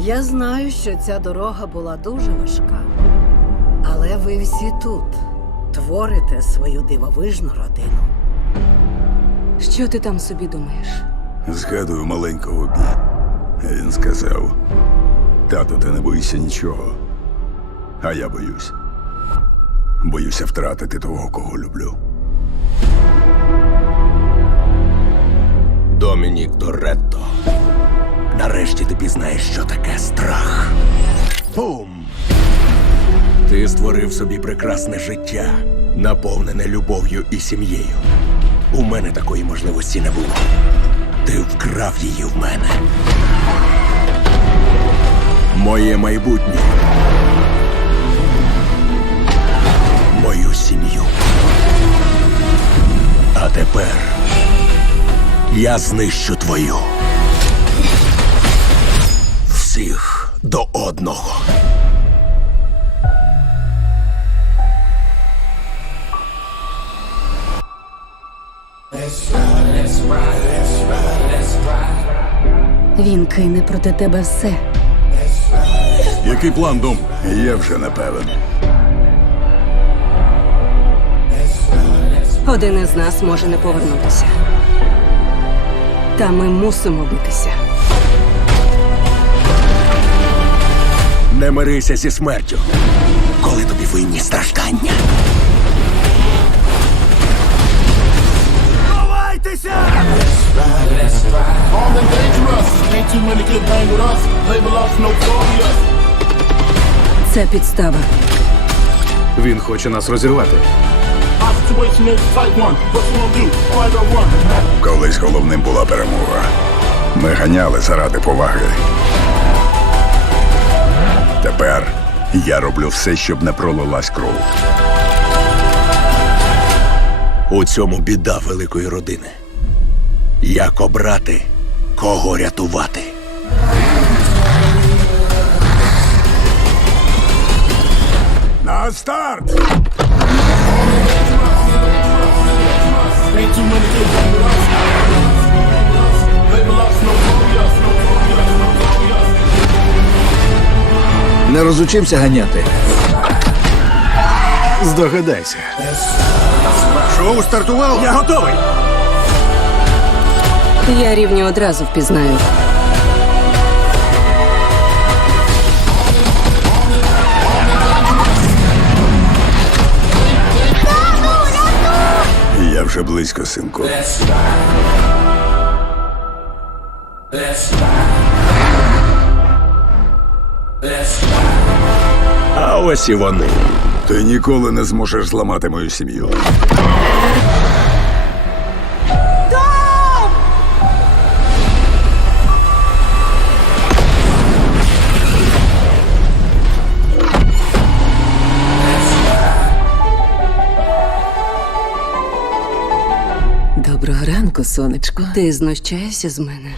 Я знаю, що ця дорога була дуже важка. Але ви всі тут творите свою дивовижну родину. Що ти там собі думаєш? Згадую маленького бі. Він сказав: Тату, ти не боїшся нічого. А я боюсь. Боюся втратити того, кого люблю. Бум! Ти створив собі прекрасне життя, наповнене любов'ю і сім'єю. У мене такої можливості не було. Ти вкрав її в мене. Моє майбутнє. Мою сім'ю. А тепер я знищу твою. Всіх до одного. Він кине проти тебе все. Який план, Дом? Я вже не певен. Один із нас може не повернутися. Та ми мусимо битися. Не мирися зі смертю, коли тобі винні страждання. Ховайтеся! Це підстава. Він хоче нас розірвати. Колись головним була перемога. Ми ганяли заради поваги. Тепер я роблю все, щоб не пролилась кров. У цьому біда великої родини. Як обрати, кого рятувати? На старт! Не розучився ганяти. Здогадайся. Шоу стартувало! Я готовий! Я рівні одразу впізнаю. Я вже близько, синку. А ось і вони. Ти ніколи не зможеш зламати мою сім'ю. Доброго ранку, сонечко. Ти знущаєшся з мене.